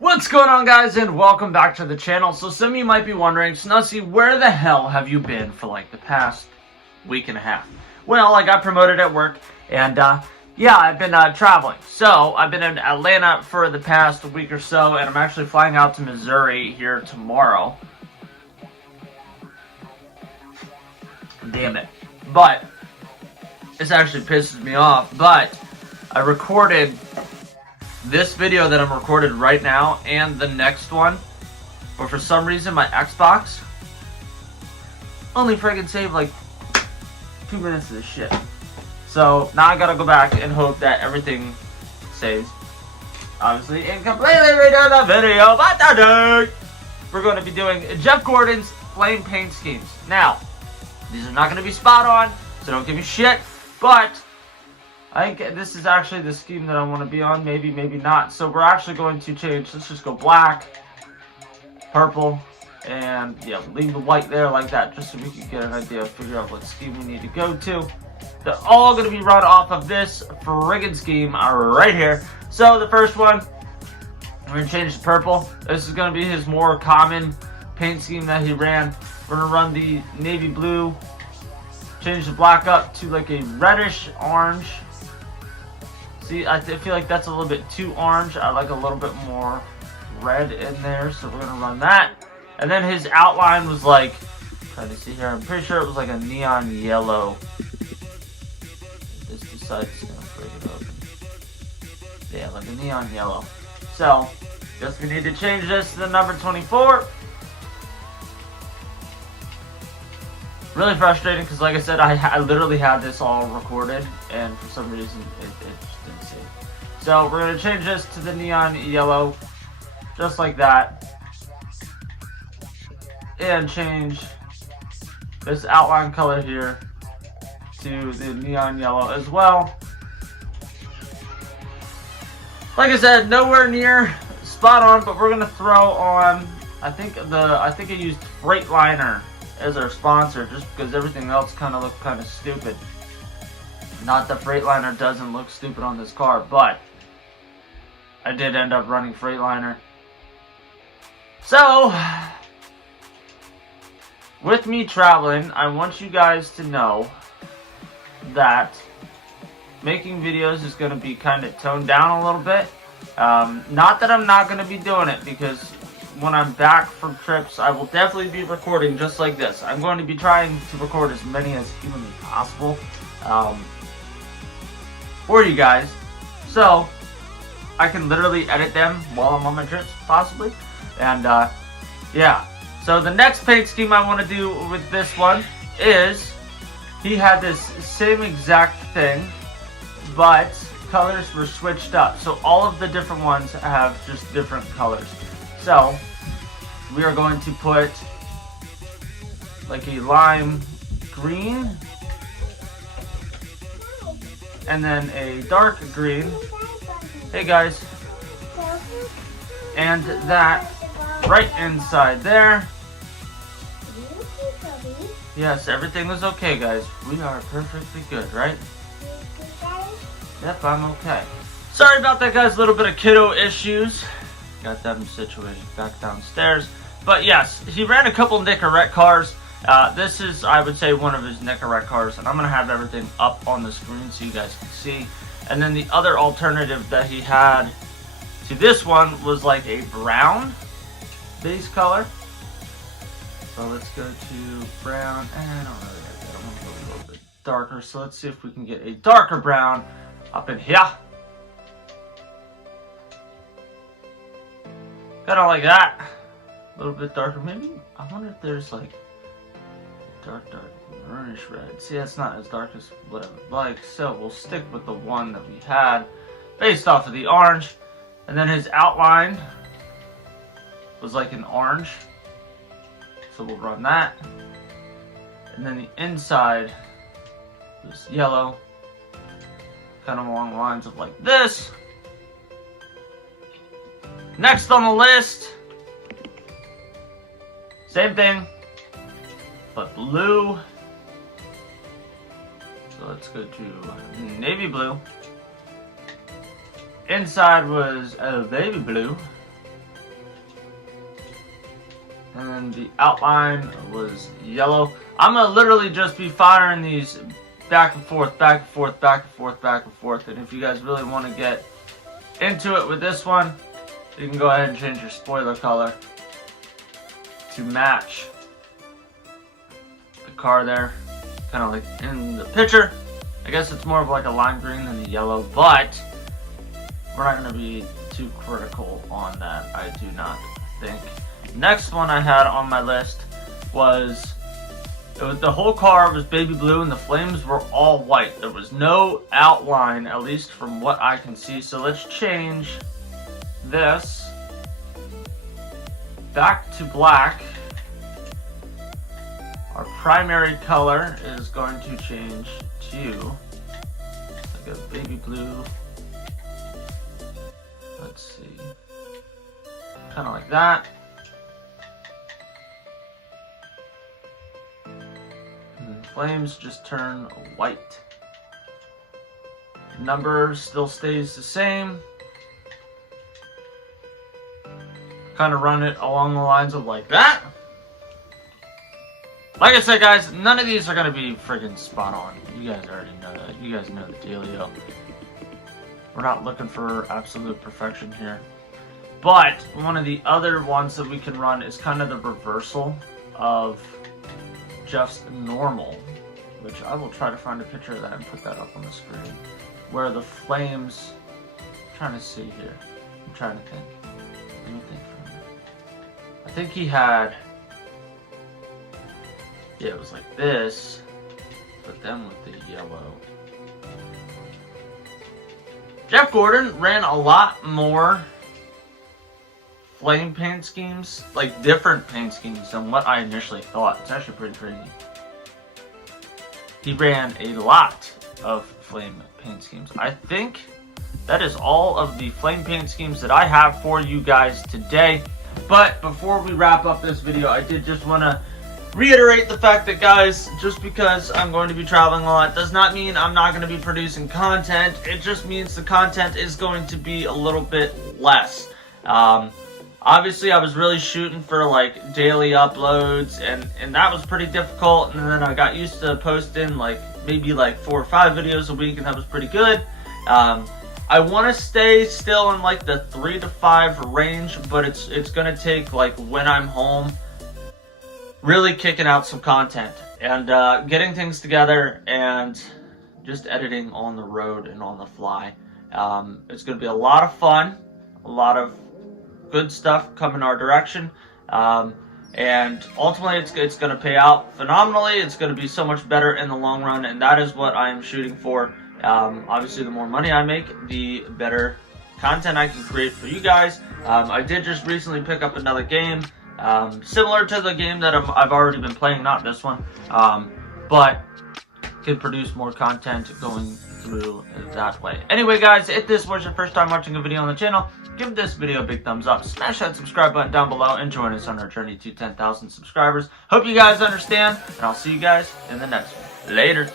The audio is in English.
What's going on, guys, and welcome back to the channel. So some of you might be wondering, Snussy, where the hell have you been for like the past week and a half? Well, I got promoted at work, and yeah, I've been traveling. So I've been in Atlanta for the past week or so, and I'm actually flying out to Missouri here tomorrow. Damn it. But this actually pisses me off, but I recorded this video that I'm recorded right now and the next one, but for some reason my Xbox only friggin' saved like 2 minutes of this shit. So now I gotta go back and hope that everything saves. Obviously, and completely redo the video, but today we're going to be doing Jeff Gordon's flame paint schemes. Now, these are not going to be spot on, so don't give me shit, but I think this is actually the scheme that I want to be on. Maybe, maybe not. So we're actually going to change. Let's just go black, purple, and yeah, leave the white there like that, just so we can get an idea, figure out what scheme we need to go to. They're all going to be run off of this friggin' scheme right here. So the first one, we're going to change to purple. This is going to be his more common paint scheme that he ran. We're going to run the navy blue, change the black up to like a reddish orange. See, I feel like that's a little bit too orange. I like a little bit more red in there, so we're gonna run that. And then his outline was like, trying to see here, I'm pretty sure it was like a neon yellow. This decides to break it open. Yeah, like a neon yellow. So, guess we need to change this to the number 24. Really frustrating because, like I said, I literally had this all recorded, and for some reason it just didn't save. So we're going to change this to the neon yellow, just like that, and change this outline color here to the neon yellow as well. Like I said, nowhere near spot on, but we're going to throw on, I think I used Freightliner as our sponsor, just because everything else kind of looked kind of stupid. Not that Freightliner doesn't look stupid on this car, but I did end up running Freightliner. So, with me traveling, I want you guys to know that making videos is going to be kind of toned down a little bit. Not that I'm not going to be doing it, because when I'm back from trips, I will definitely be recording just like this. I'm going to be trying to record as many as humanly possible for you guys, so I can literally edit them while I'm on my trips, possibly. And yeah, so the next paint scheme I want to do with this one is, he had this same exact thing, but colors were switched up. So all of the different ones have just different colors. So we are going to put like a lime green, and then a dark green. Hey guys. And that right inside there. Yes, everything was okay, guys. We are perfectly good, right? Yep, I'm okay. Sorry about that, guys. A little bit of kiddo issues. Got them situated back downstairs. But yes, he ran a couple Nicorette cars. This is, I would say, one of his Nicorette cars. And I'm going to have everything up on the screen so you guys can see. And then the other alternative that he had to this one was like a brown base color. So let's go to brown. And I don't really like that. I'm going to go a little bit darker. So let's see if we can get a darker brown up in here. Kind of like that. A little bit darker. Maybe, I wonder if there's like dark burnish red. See, that's not as dark as what I would like. So we'll stick with the one that we had based off of the orange. And then his outline was like an orange. So we'll run that. And then the inside was yellow. Kind of along the lines of like this. Next on the list, same thing, but blue. So let's go to navy blue. Inside was a baby blue. and then the outline was yellow. I'm gonna literally just be firing these back and forth, back and forth, back and forth, back and forth. And if you guys really want to get into it with this one, you can go ahead and change your spoiler color to match the car there, kind of like in the picture. I guess it's more of like a lime green than the yellow, but we're not going to be too critical on that, I do not think. Next one I had on my list was, the whole car was baby blue and the flames were all white. There was no outline, at least from what I can see. So let's change this back to black. Our primary color is going to change to like a baby blue. Let's see, kind of like that. Flames just turn white. Number still stays the same. Kind of run it along the lines of like that. Like I said, guys, none of these are going to be friggin' spot on. You guys already know that. You guys know the dealio. We're not looking for absolute perfection here. But one of the other ones that we can run is kind of the reversal of just normal, which I will try to find a picture of that and put that up on the screen, where the flames, I'm trying to see here, I'm trying to think, let me think for a minute. I think he had, yeah, it was like this, but then with the yellow. Jeff Gordon ran a lot more flame paint schemes, like different paint schemes than what I initially thought. It's actually pretty crazy. He ran a lot of flame paint schemes. I think that is all of the flame paint schemes that I have for you guys today. But before we wrap up this video, I did just want to reiterate the fact that, guys, just because I'm going to be traveling a lot does not mean I'm not going to be producing content. It just means the content is going to be a little bit less. Obviously, I was really shooting for like daily uploads, and that was pretty difficult. And then I got used to posting like maybe like 4 or 5 videos a week, and that was pretty good. I want to stay still in like the 3 to 5 range, but it's gonna take like when I'm home, really kicking out some content and getting things together and just editing on the road and on the fly. It's gonna be a lot of fun, a lot of good stuff coming our direction, and ultimately it's going to pay out phenomenally. It's going to be so much better in the long run, and that is what I am shooting for. Obviously, the more money I make, the better content I can create for you guys. I did just recently pick up another game, similar to the game that I've already been playing, not this one, but can produce more content going through that way. Anyway, guys, if this was your first time watching a video on the channel, give this video a big thumbs up, smash that subscribe button down below, and join us on our journey to 10,000 subscribers. Hope you guys understand, and I'll see you guys in the next one. Later.